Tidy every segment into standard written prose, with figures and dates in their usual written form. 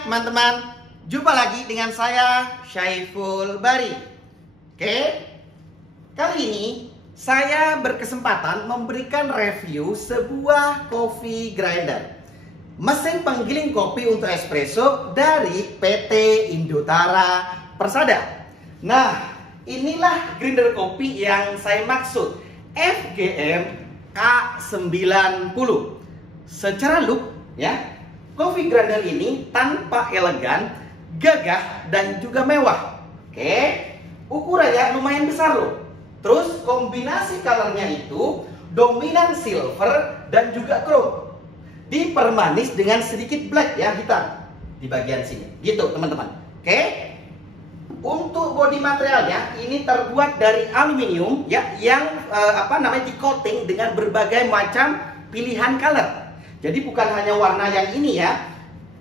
teman-teman, jumpa lagi dengan saya Syaiful Bari. Oke, kali ini saya berkesempatan memberikan review sebuah coffee grinder, mesin penggiling kopi untuk espresso dari PT Indotara Persada. Nah, inilah grinder kopi yang saya maksud, FGM K90. Secara look ya, coffee grinder ini tanpa elegan, gagah, dan juga mewah. Oke, ukurannya lumayan besar loh. Terus kombinasi colornya itu dominan silver dan juga chrome, dipermanis dengan sedikit black ya, hitam di bagian sini gitu teman-teman. Oke, untuk bodi materialnya ini terbuat dari aluminium ya, yang di coating dengan berbagai macam pilihan color. Jadi bukan hanya warna yang ini ya,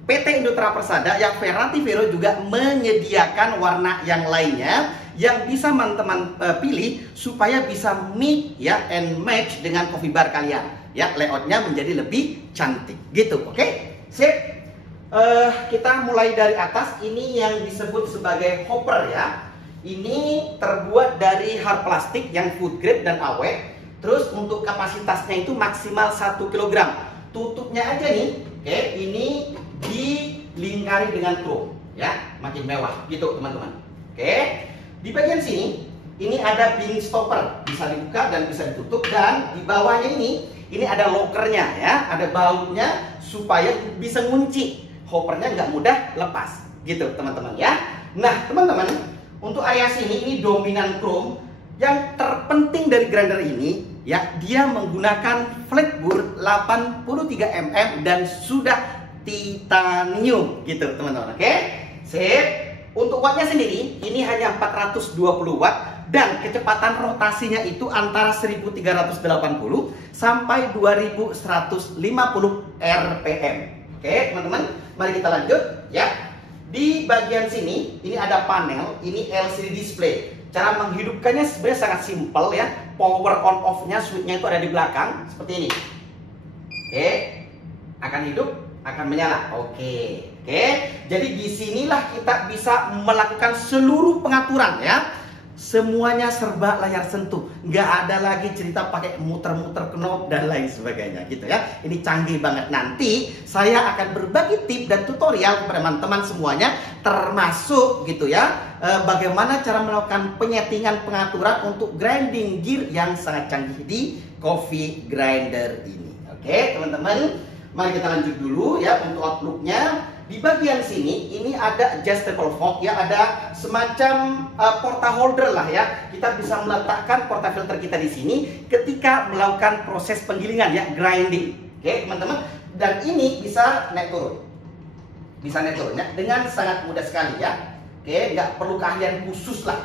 PT Indotara Persada yang Verati Vero juga menyediakan warna yang lainnya yang bisa teman-teman pilih supaya bisa mix ya and match dengan coffee bar kalian ya, layoutnya menjadi lebih cantik gitu. Oke, sip. Kita mulai dari atas. Ini yang disebut sebagai hopper ya. Ini terbuat dari hard plastik yang food grade dan awet. Terus untuk kapasitasnya itu maksimal 1 kg. Tutupnya aja nih, oke, ini dilingkari dengan chrome ya, makin mewah gitu teman-teman. Oke, di bagian sini ini ada bean stopper, bisa dibuka dan bisa ditutup, dan di bawahnya ini ada lokernya ya, ada bautnya supaya bisa ngunci hoppernya, nggak mudah lepas gitu teman-teman ya. Nah teman-teman, untuk area sini ini dominan chrome. Yang terpenting dari grinder ini ya, dia menggunakan flat bore 83 mm dan sudah titanium gitu teman-teman. Oke, sip. Untuk wattnya sendiri ini hanya 420 watt dan kecepatan rotasinya itu antara 1380 sampai 2150 rpm. Oke teman-teman, mari kita lanjut ya. Di bagian sini ini ada panel, ini LCD display. Cara menghidupkannya sebenarnya sangat simpel ya. Power on off-nya, switch-nya itu ada di belakang seperti ini. Oke, akan hidup, akan menyala. Oke. Jadi disinilah kita bisa melakukan seluruh pengaturan ya. Semuanya serba layar sentuh, nggak ada lagi cerita pakai muter-muter knob dan lain sebagainya gitu ya. Ini canggih banget. Nanti saya akan berbagi tips dan tutorial kepada teman-teman semuanya, termasuk gitu ya, bagaimana cara melakukan penyetingan pengaturan untuk grinding gear yang sangat canggih di coffee grinder ini. Oke teman-teman, mari kita lanjut dulu ya. Untuk outlooknya, di bagian sini ini ada adjustable hook ya, ada semacam porta holder lah ya. Kita bisa meletakkan porta filter kita di sini ketika melakukan proses penggilingan ya, grinding. Oke teman-teman, dan ini bisa naik turun, ya, dengan sangat mudah sekali ya. Oke, nggak perlu keahlian khusus lah.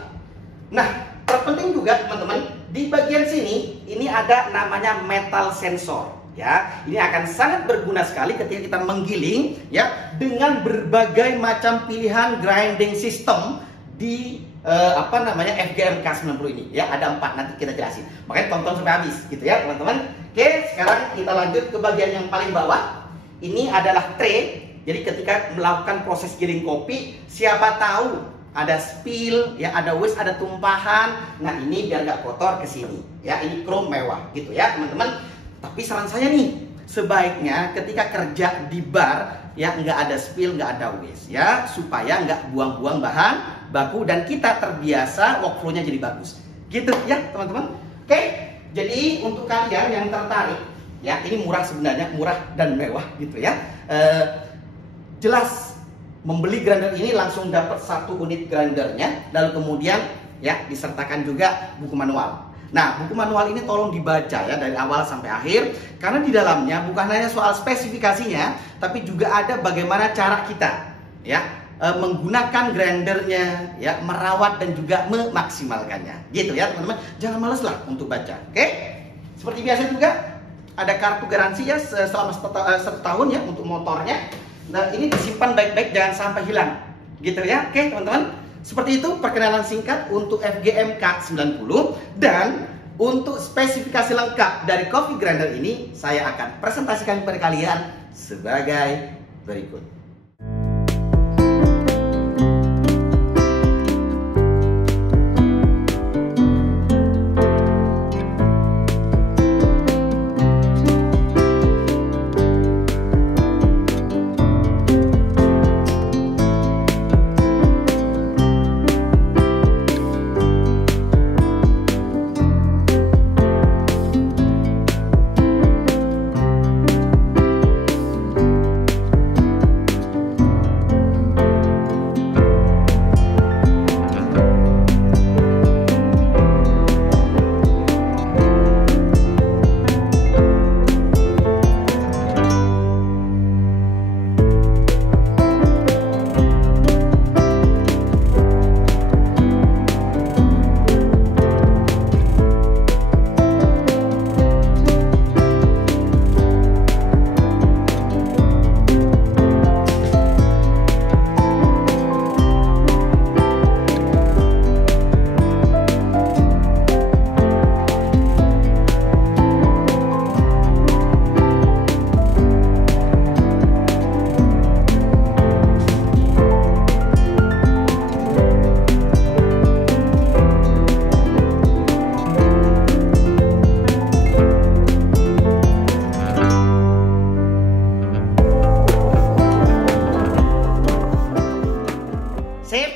Nah, terpenting juga teman-teman, di bagian sini ini ada namanya metal sensor. Ya, ini akan sangat berguna sekali ketika kita menggiling ya, dengan berbagai macam pilihan grinding system di FGM K90 ini ya. Ada 4, nanti kita jelasin, makanya tonton sampai habis gitu ya teman-teman. Oke, sekarang kita lanjut ke bagian yang paling bawah. Ini adalah tray. Jadi ketika melakukan proses giling kopi, siapa tahu ada spill ya, ada waste, ada tumpahan. Nah ini biar nggak kotor ke sini ya. Ini chrome mewah gitu ya teman-teman. Tapi saran saya nih, sebaiknya ketika kerja di bar ya, nggak ada spill, nggak ada waste ya, supaya nggak buang-buang bahan baku dan kita terbiasa workflow-nya jadi bagus gitu ya teman-teman. Oke, jadi untuk kalian yang tertarik ya, ini murah sebenarnya, murah dan mewah gitu ya. Jelas membeli grinder ini langsung dapat 1 unit grindernya, lalu kemudian ya disertakan juga buku manual. Nah, buku manual ini tolong dibaca ya dari awal sampai akhir, karena di dalamnya bukan hanya soal spesifikasinya, tapi juga ada bagaimana cara kita ya menggunakan grindernya ya, merawat dan juga memaksimalkannya gitu ya teman-teman. Jangan males lah untuk baca. Oke, seperti biasa juga ada kartu garansi ya selama 1 tahun ya untuk motornya. Nah, ini disimpan baik-baik, jangan sampai hilang gitu ya. Oke teman-teman, seperti itu perkenalan singkat untuk FGM K90, dan untuk spesifikasi lengkap dari coffee grinder ini saya akan presentasikan kepada kalian sebagai berikut.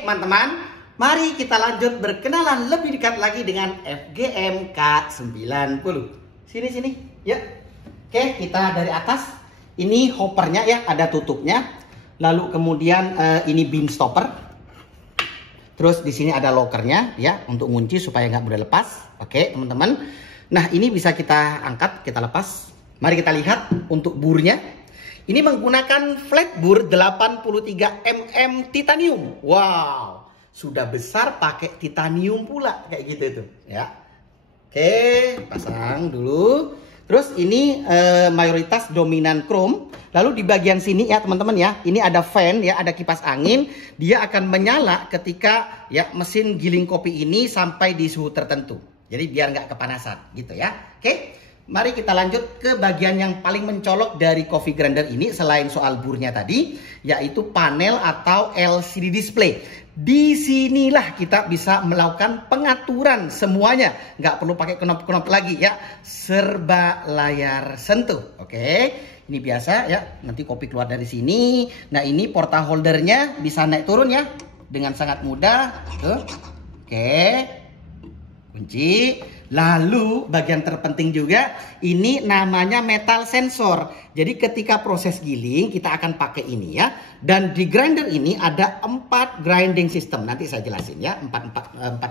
teman-teman, mari kita lanjut berkenalan lebih dekat lagi dengan FGM K90. Sini, ya. Oke, kita dari atas. Ini hoppernya ya, ada tutupnya. Lalu kemudian ini bean stopper. Terus di sini ada lockernya ya, untuk ngunci supaya nggak mudah lepas. Oke, teman-teman. Nah, ini bisa kita angkat, kita lepas. Mari kita lihat untuk burnya. Ini menggunakan flat bur 83 mm titanium. Wow, sudah besar pakai titanium pula kayak gitu tuh ya. Oke, pasang dulu. Terus ini mayoritas dominan chrome. Lalu di bagian sini ya teman-teman ya, ini ada fan ya, ada kipas angin. Dia akan menyala ketika ya mesin giling kopi ini sampai di suhu tertentu. Jadi biar nggak kepanasan gitu ya. Oke. Mari kita lanjut ke bagian yang paling mencolok dari coffee grinder ini selain soal burnya tadi, yaitu panel atau LCD display. Di sinilah kita bisa melakukan pengaturan semuanya, nggak perlu pakai knop-knop lagi ya, serba layar sentuh. Oke, ini biasa ya, nanti kopi keluar dari sini. Nah, ini porta holdernya bisa naik turun ya, dengan sangat mudah. Tuh. Oke, kunci. Lalu bagian terpenting juga ini namanya metal sensor. Jadi ketika proses giling kita akan pakai ini ya. Dan di grinder ini ada 4 grinding system. Nanti saya jelasin ya. 4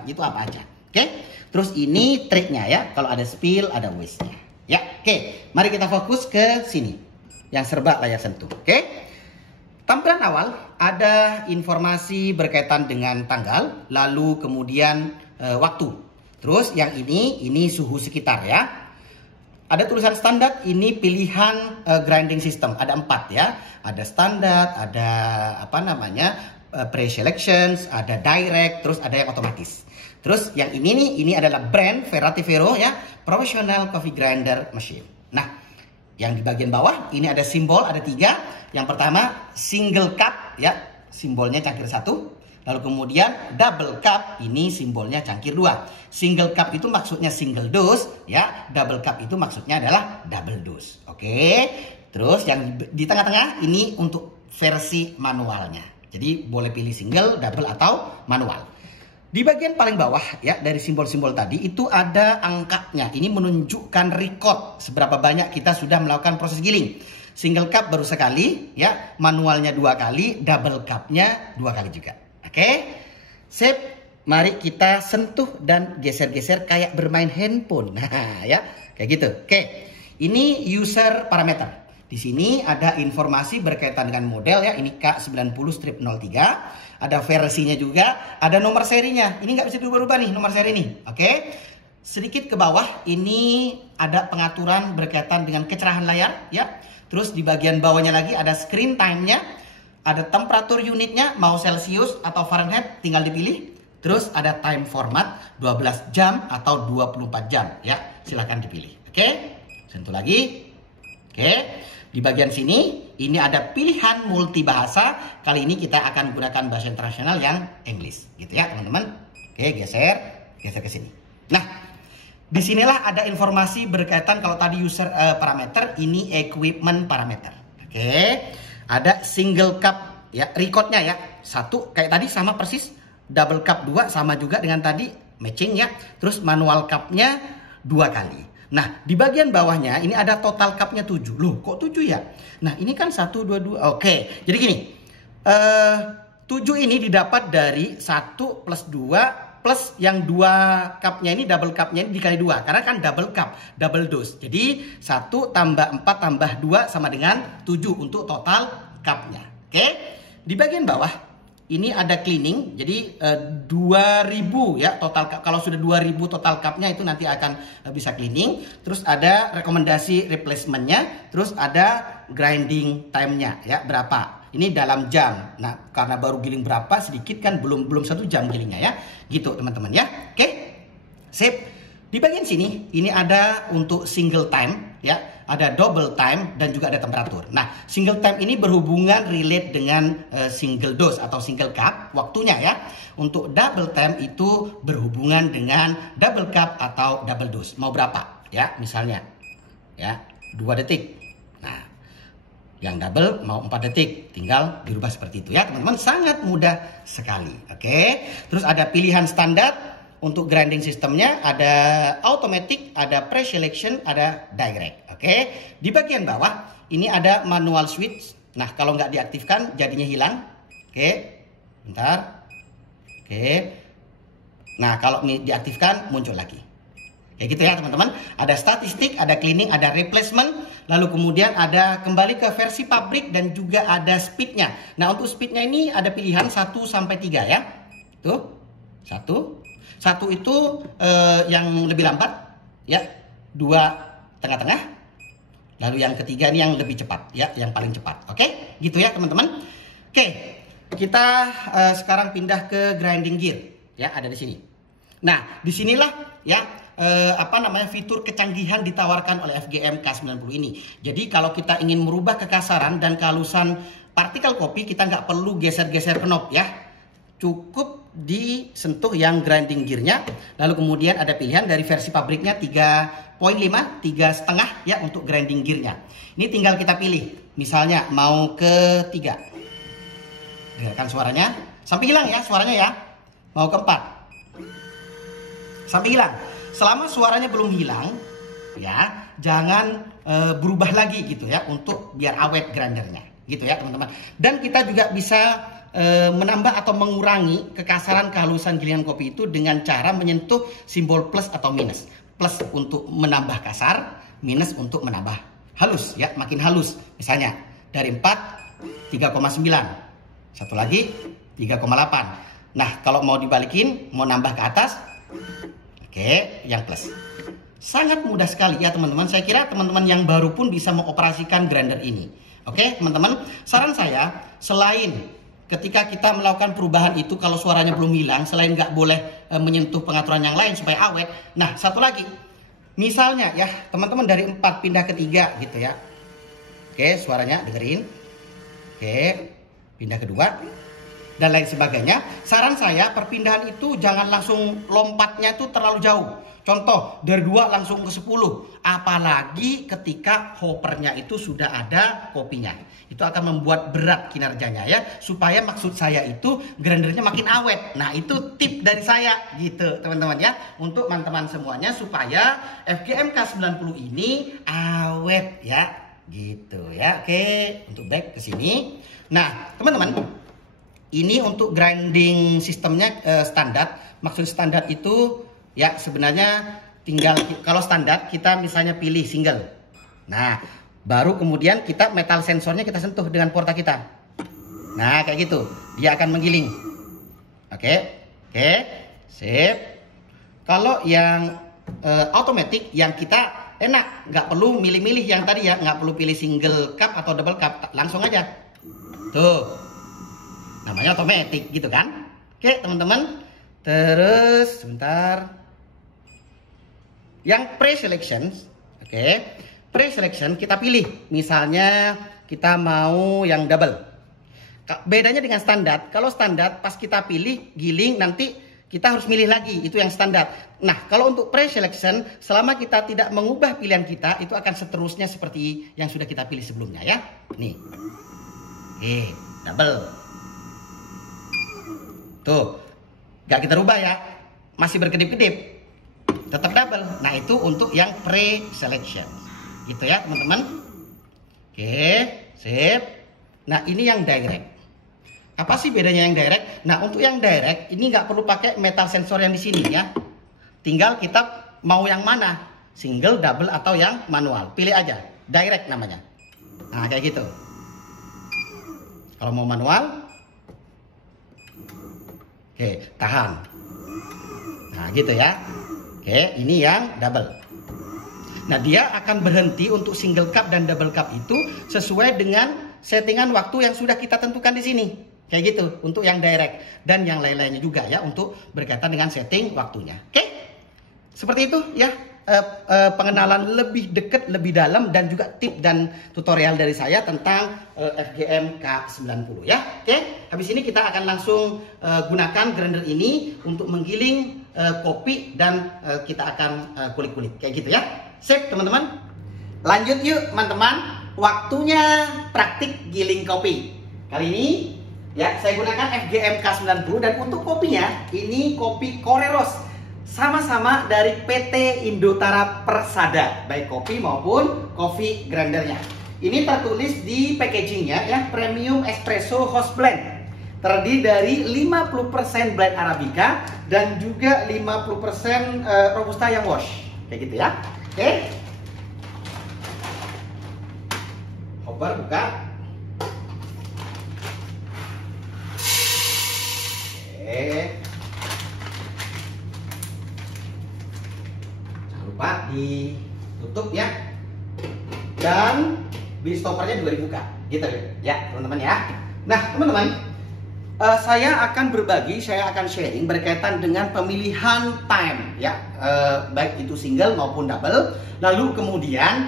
itu apa aja. Oke. Terus ini triknya ya. Kalau ada spill ada waste-nya. Ya. Oke. Mari kita fokus ke sini. Yang serba layar sentuh. Oke. Tampilan awal ada informasi berkaitan dengan tanggal. Lalu kemudian waktu. Terus yang ini suhu sekitar ya. Ada tulisan standar, ini pilihan grinding system. Ada 4 ya. Ada standar, ada apa namanya pre-selections, ada direct, terus ada yang otomatis. Terus yang ini nih, ini adalah brand Verati Vero ya, professional coffee grinder machine. Nah, yang di bagian bawah ini ada simbol, ada 3. Yang pertama single cup ya, simbolnya cangkir 1. Lalu kemudian double cup, ini simbolnya cangkir 2. Single cup itu maksudnya single dose, ya. Double cup itu maksudnya adalah double dose. Oke. Terus yang di tengah-tengah ini untuk versi manualnya. Jadi boleh pilih single, double atau manual. Di bagian paling bawah ya dari simbol-simbol tadi itu ada angkanya. Ini menunjukkan record seberapa banyak kita sudah melakukan proses giling. Single cup baru sekali, ya. Manualnya 2 kali, double cupnya 2 kali juga. Oke, sip. Mari kita sentuh dan geser-geser kayak bermain handphone. Nah, ya, kayak gitu. Oke, ini user parameter. Di sini ada informasi berkaitan dengan model ya. Ini K90-03. Ada versinya juga. Ada nomor serinya. Ini nggak bisa diubah-ubah nih nomor seri ini. Oke, sedikit ke bawah. Ini ada pengaturan berkaitan dengan kecerahan layar ya. Terus di bagian bawahnya lagi ada screen time-nya. Ada temperatur unitnya, mau Celsius atau Fahrenheit, tinggal dipilih. Terus ada time format, 12 jam atau 24 jam. Ya, silahkan dipilih. Oke, sentuh lagi. Oke, di bagian sini, ini ada pilihan multi bahasa. Kali ini kita akan gunakan bahasa internasional yang English. Gitu ya, teman-teman. Oke, geser ke sini. Nah, disinilah ada informasi berkaitan kalau tadi user parameter, ini equipment parameter. Oke. Ada single cup ya, recordnya ya. 1 kayak tadi sama persis. Double cup 2 sama juga dengan tadi, matching ya. Terus manual cupnya 2 kali. Nah, di bagian bawahnya ini ada total cupnya 7. Loh, kok 7 ya? Nah, ini kan 1, 2, 2. Oke, jadi gini. 7 ini didapat dari 1 plus 2 plus yang 2 cupnya ini, double cupnya ini dikali 2. Karena kan double cup, double dose. Jadi 1 tambah 4 tambah 2 sama dengan 7 untuk total cupnya. Oke. Di bagian bawah ini ada cleaning. Jadi 2000 ya total cup. Kalau sudah 2000 total cupnya itu nanti akan bisa cleaning. Terus ada rekomendasi replacementnya. Terus ada grinding time-nya ya, berapa. Ini dalam jam. Nah, karena baru giling berapa sedikit kan belum 1 jam gilingnya ya. Gitu teman-teman ya. Oke. Sip. Di bagian sini ini ada untuk single time ya, ada double time dan juga ada temperatur. Nah, single time ini berhubungan relate dengan single dose atau single cup waktunya ya. Untuk double time itu berhubungan dengan double cup atau double dose. Mau berapa? Ya, misalnya ya, 2 detik. Nah, Yang double mau 4 detik, tinggal dirubah seperti itu ya teman-teman, sangat mudah sekali. Oke, terus ada pilihan standar untuk grinding sistemnya, ada automatic, ada pre-selection, ada direct. Oke, di bagian bawah ini ada manual switch. Nah, kalau nggak diaktifkan jadinya hilang. Oke, bentar. Oke, nah kalau diaktifkan muncul lagi. Kayak gitu ya teman-teman. Ada statistik, ada cleaning, ada replacement. Lalu kemudian ada kembali ke versi pabrik dan juga ada speednya. Nah, untuk speednya ini ada pilihan 1 sampai 3 ya. Tuh, 1. 1 itu yang lebih lambat ya. 2 tengah-tengah. Lalu yang ketiga ini yang lebih cepat ya, yang paling cepat. Oke, gitu ya teman-teman. Oke, kita sekarang pindah ke grinding gear ya, ada di sini. Nah, disinilah ya fitur kecanggihan ditawarkan oleh FGM K90 ini. Jadi kalau kita ingin merubah kekasaran dan kehalusan partikel kopi, kita nggak perlu geser-geser knob ya. Cukup disentuh yang grinding gearnya. Lalu kemudian ada pilihan dari versi pabriknya 3.5, 3,5 ya untuk grinding gearnya. Ini tinggal kita pilih. Misalnya mau ke 3. Dengarkan suaranya. Sampai hilang ya suaranya ya. Mau ke 4. Sampai hilang. Selama suaranya belum hilang, ya jangan berubah lagi gitu ya untuk biar awet grindernya, gitu ya teman-teman. Dan kita juga bisa menambah atau mengurangi kekasaran kehalusan gilingan kopi itu dengan cara menyentuh simbol plus atau minus. Plus untuk menambah kasar, minus untuk menambah halus ya, makin halus. Misalnya dari 4 3,9. Satu lagi 3,8. Nah, kalau mau dibalikin, mau nambah ke atas, oke, yang plus. Sangat mudah sekali ya teman-teman. Saya kira teman-teman yang baru pun bisa mengoperasikan grinder ini. Oke teman-teman, saran saya selain ketika kita melakukan perubahan itu kalau suaranya belum hilang, selain nggak boleh menyentuh pengaturan yang lain supaya awet. Nah, satu lagi, misalnya ya teman-teman dari 4 pindah ke 3 gitu ya. Oke, suaranya dengerin. Oke, pindah ke 2 dan lain sebagainya. Saran saya perpindahan itu jangan langsung lompatnya tuh terlalu jauh. Contoh dari 2 langsung ke 10. Apalagi ketika hoppernya itu sudah ada kopinya. Itu akan membuat berat kinerjanya ya. Supaya maksud saya itu grindernya makin awet. Nah, itu tip dari saya gitu teman-teman ya. Untuk teman-teman semuanya supaya FGM K90 ini awet ya. Gitu ya. Oke, untuk back ke sini. Nah, teman-teman, ini untuk grinding sistemnya standar. Maksud standar itu ya sebenarnya tinggal kalau standar kita misalnya pilih single. Nah, baru kemudian kita metal sensornya kita sentuh dengan porta kita. Nah, kayak gitu. Dia akan menggiling. Oke. Oke. Sip. Kalau yang automatic yang kita enak, nggak perlu milih-milih yang tadi ya, nggak perlu pilih single cup atau double cup, langsung aja. Tuh. Namanya otomatis gitu kan. Oke teman-teman. Terus sebentar. Yang pre-selection. Oke. Pre-selection kita pilih. Misalnya kita mau yang double. Bedanya dengan standar. Kalau standar pas kita pilih giling nanti kita harus milih lagi. Itu yang standar. Nah kalau untuk pre-selection selama kita tidak mengubah pilihan kita itu akan seterusnya seperti yang sudah kita pilih sebelumnya ya. Nih. Double. Tuh, gak kita rubah ya, masih berkedip-kedip, tetap double. Nah itu untuk yang pre-selection, gitu ya teman-teman. Oke, sip. Nah ini yang direct. Apa sih bedanya yang direct? Nah untuk yang direct ini nggak perlu pakai metal sensor yang di sini ya. Tinggal kita mau yang mana, single, double atau yang manual, pilih aja. Direct namanya. Nah kayak gitu. Kalau mau manual. Oke, tahan. Nah, gitu ya. Oke, ini yang double. Nah, dia akan berhenti untuk single cup dan double cup itu sesuai dengan settingan waktu yang sudah kita tentukan di sini. Kayak gitu, untuk yang direct. Dan yang lain-lainnya juga ya, untuk berkaitan dengan setting waktunya. Oke? Seperti itu ya. Pengenalan lebih dekat, lebih dalam dan juga tip dan tutorial dari saya tentang FGM K90 ya. Oke, habis ini kita akan langsung gunakan grinder ini untuk menggiling kopi dan kita akan kulik-kulik kayak gitu ya. Sip teman-teman. Lanjut yuk teman-teman. waktunya praktik giling kopi. Kali ini ya saya gunakan FGM K90 dan untuk kopinya ini kopi Koreros. Sama-sama dari PT Indotara Persada, baik kopi maupun coffee grindernya. Ini tertulis di packagingnya ya, Premium Espresso House Blend. Terdiri dari 50% blend Arabica dan juga 50% Robusta yang wash. Kayak gitu ya. Oke. Hopper buka. Oke. Jangan lupa ditutup ya. Dan biji stoppernya juga dibuka. Gitu ya, teman-teman ya. Nah, teman-teman, saya akan berbagi, saya akan sharing berkaitan dengan pemilihan time ya, baik itu single maupun double. Lalu kemudian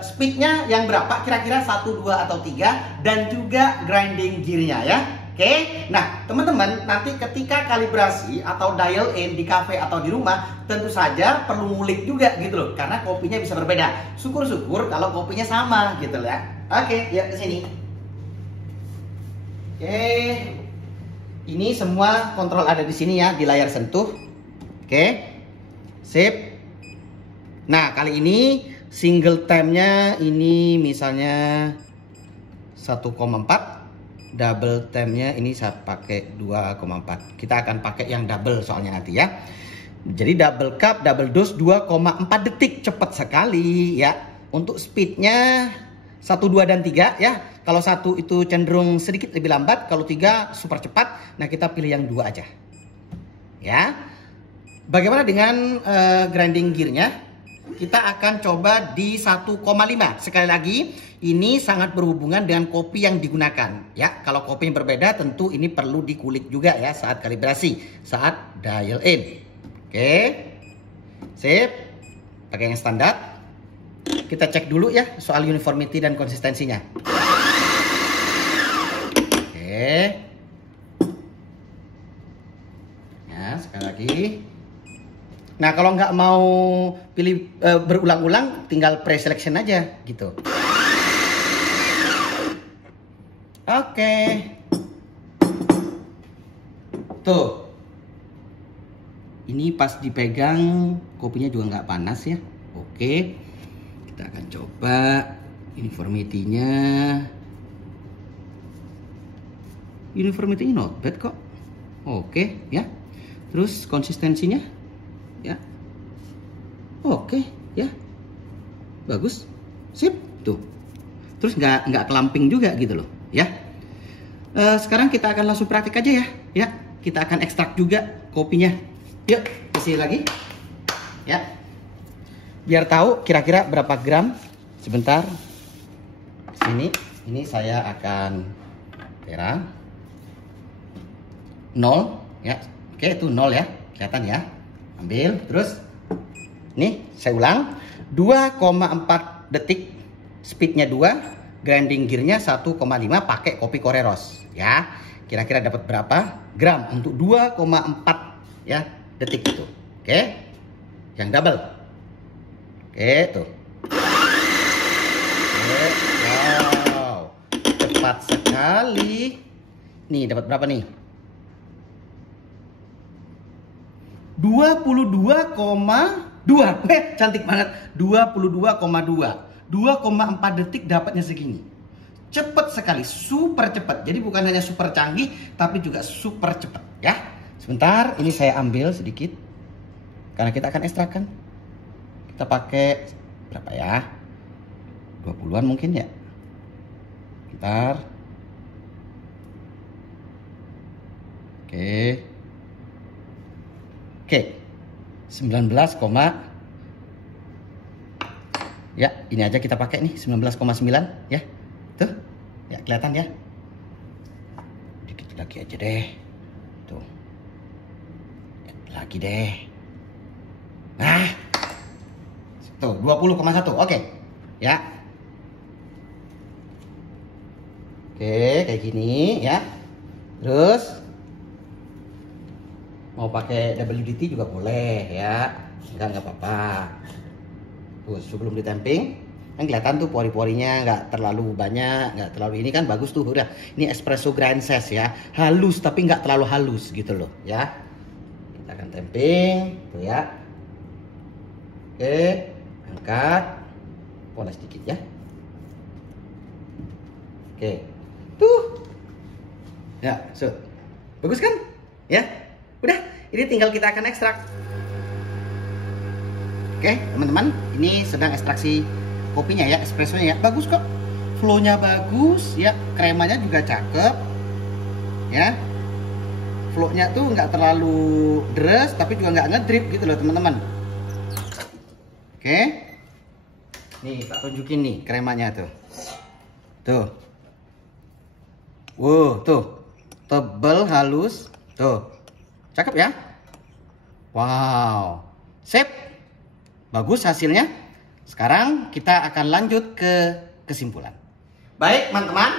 speednya yang berapa, kira-kira 1, 2 atau 3, dan juga grinding gearnya ya. Oke, nah teman-teman nanti ketika kalibrasi atau dial in di cafe atau di rumah tentu saja perlu ngulik juga gitu loh, karena kopinya bisa berbeda. Syukur-syukur kalau kopinya sama gitu ya. Oke, ya ke sini. Oke, ini semua kontrol ada di sini ya, di layar sentuh. Oke, sip. Nah kali ini single time-nya ini misalnya 1,4. Double time-nya ini saya pakai 2,4. Kita akan pakai yang double soalnya nanti ya. Jadi double cup, double dose 2,4 detik, cepat sekali ya. Untuk speednya 1, 2, dan 3 ya. Kalau 1 itu cenderung sedikit lebih lambat, kalau 3 super cepat. Nah kita pilih yang 2 aja ya. Bagaimana dengan grinding gearnya? Kita akan coba di 1,5. Sekali lagi, ini sangat berhubungan dengan kopi yang digunakan ya. Kalau kopi yang berbeda tentu ini perlu dikulik juga ya saat kalibrasi, saat dial in. Oke, sip. Pakai yang standar. Kita cek dulu ya soal uniformity dan konsistensinya. Oke. Ya, sekali lagi. Nah kalau nggak mau pilih berulang-ulang, tinggal pre-selection aja gitu. Oke. Tuh. Ini pas dipegang kopinya juga nggak panas ya. Oke. Kita akan coba uniformity-nya. Uniformity-nya not bad kok. Oke ya. Terus konsistensinya ya. Oke ya. Bagus. Sip. Tuh. Terus nggak kelamping juga gitu loh ya. Sekarang kita akan langsung praktik aja ya. Ya, kita akan ekstrak juga kopinya. Yuk, isi lagi. Ya. Biar tahu kira-kira berapa gram. Sebentar. Sini, ini saya akan terang 0 ya. Oke, itu 0 ya. Kelihatan ya. Ambil, terus nih saya ulang 2,4 detik, speednya 2, grinding gearnya 1,5, pakai kopi Koreros ya. Kira-kira dapat berapa gram untuk 2,4 ya detik itu. Oke, yang double. Oke, tuh. Oke, wow, cepat sekali. Nih dapat berapa nih? 22,2. Cantik banget. 22,2. 2,4 detik dapatnya segini. Cepat sekali, super cepat. Jadi bukan hanya super canggih, tapi juga super cepat ya. Sebentar, ini saya ambil sedikit. Karena kita akan ekstrakkan. Kita pakai berapa ya? 20-an mungkin ya. Bentar. Oke. Oke. 19, ya, ini aja kita pakai nih 19,9 ya. Tuh. Ya, kelihatan ya. Dikit lagi aja deh. Tuh. Lagi deh. Nah. Tuh, 20,1. Oke. Ya. Oke, kayak gini ya. Terus mau pakai WDT juga boleh ya. Enggak apa-apa. Tuh, sebelum ditamping, Kan kelihatan tuh pori-porinya nggak terlalu banyak, nggak terlalu ini kan bagus tuh udah. Ini espresso grind size ya, halus tapi nggak terlalu halus gitu loh ya. Kita akan tamping tuh ya. Oke, angkat, poles sedikit ya. Oke, tuh ya, bagus kan? Ya, udah. Ini tinggal kita akan ekstrak. Oke, teman-teman, ini sedang ekstraksi kopinya ya, espressonya ya, bagus kok, flownya bagus ya, kremanya juga cakep ya, flownya tuh nggak terlalu deres tapi juga nggak ngedrip gitu loh teman-teman. Oke, nih tak tunjukin nih kremanya tuh, wow tuh tebel halus tuh, cakep ya, wow, sip, bagus hasilnya. Sekarang kita akan lanjut ke kesimpulan. Baik teman-teman,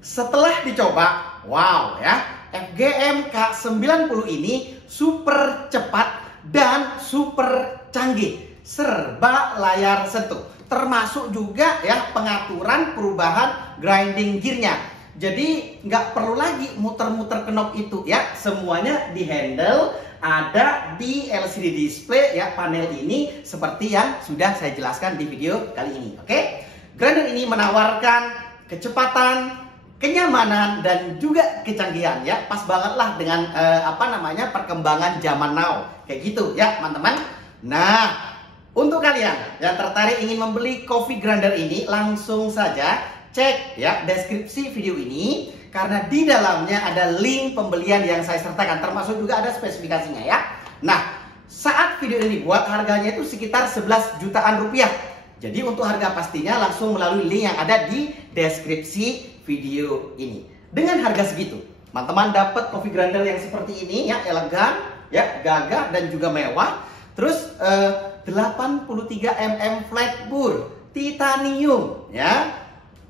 setelah dicoba, wow ya, FGM K90 ini super cepat dan super canggih, serba layar sentuh, termasuk juga ya pengaturan perubahan grinding gearnya. Jadi nggak perlu lagi muter-muter knob itu ya, semuanya dihandle. Ada di LCD display ya, panel ini seperti yang sudah saya jelaskan di video kali ini. Oke, grinder ini menawarkan kecepatan, kenyamanan dan juga kecanggihan ya, pas banget lah dengan perkembangan zaman now kayak gitu ya teman-teman. Nah, untuk kalian yang tertarik ingin membeli coffee grinder ini, langsung saja cek ya deskripsi video ini, karena di dalamnya ada link pembelian yang saya sertakan, termasuk juga ada spesifikasinya ya. Nah, saat video ini buat harganya itu sekitar 11 jutaan rupiah. Jadi untuk harga pastinya langsung melalui link yang ada di deskripsi video ini. Dengan harga segitu, teman-teman dapat coffee grinder yang seperti ini ya, elegan, ya, gagah dan juga mewah. Terus 83 mm flat bore titanium ya.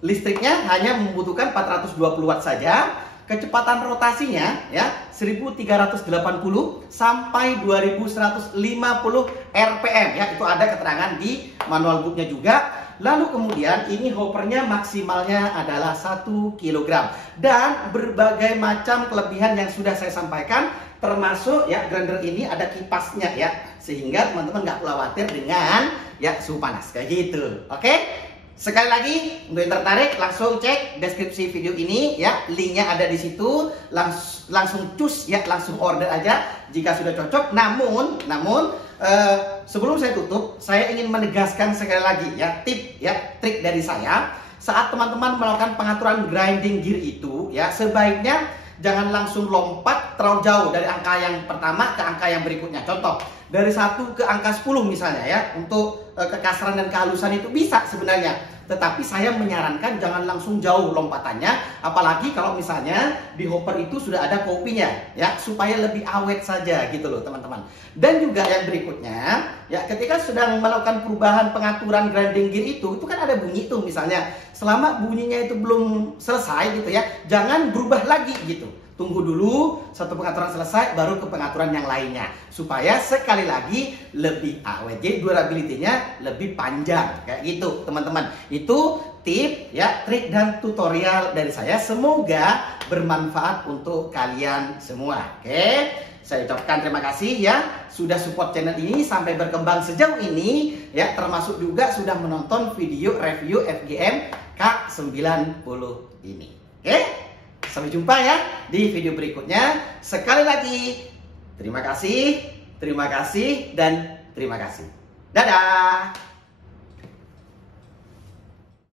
Listriknya hanya membutuhkan 420 watt saja. Kecepatan rotasinya ya 1380 sampai 2150 rpm ya, itu ada keterangan di manual booknya juga. Lalu kemudian ini hoppernya maksimalnya adalah 1 kg dan berbagai macam kelebihan yang sudah saya sampaikan, termasuk ya grinder ini ada kipasnya ya, sehingga teman-teman nggak perlu khawatir dengan ya suhu panas kayak gitu. Oke? Sekali lagi, untuk yang tertarik langsung cek deskripsi video ini ya, linknya ada di situ, langsung cus ya, langsung order aja jika sudah cocok. Namun sebelum saya tutup, saya ingin menegaskan sekali lagi ya, trik dari saya. Saat teman-teman melakukan pengaturan grinding gear itu ya, sebaiknya jangan langsung lompat terlalu jauh dari angka yang pertama ke angka yang berikutnya. Contoh, dari 1 ke angka 10 misalnya ya, untuk kekasaran dan kehalusan itu bisa sebenarnya. Tetapi saya menyarankan jangan langsung jauh lompatannya, apalagi kalau misalnya di hopper itu sudah ada kopinya ya, supaya lebih awet saja gitu loh teman-teman. Dan juga yang berikutnya ya, ketika sedang melakukan perubahan pengaturan grinding gear itu kan ada bunyi tuh misalnya. Selama bunyinya itu belum selesai gitu ya, jangan berubah lagi gitu. Tunggu dulu satu pengaturan selesai baru ke pengaturan yang lainnya, supaya sekali lagi lebih awet, jadi durability-nya lebih panjang kayak gitu teman-teman. Itu tip ya, trik dan tutorial dari saya, semoga bermanfaat untuk kalian semua. Oke, saya ucapkan terima kasih ya sudah support channel ini sampai berkembang sejauh ini ya, termasuk juga sudah menonton video review FGM K90 ini. Oke, sampai jumpa ya di video berikutnya. Sekali lagi, terima kasih, dan terima kasih. Dadah!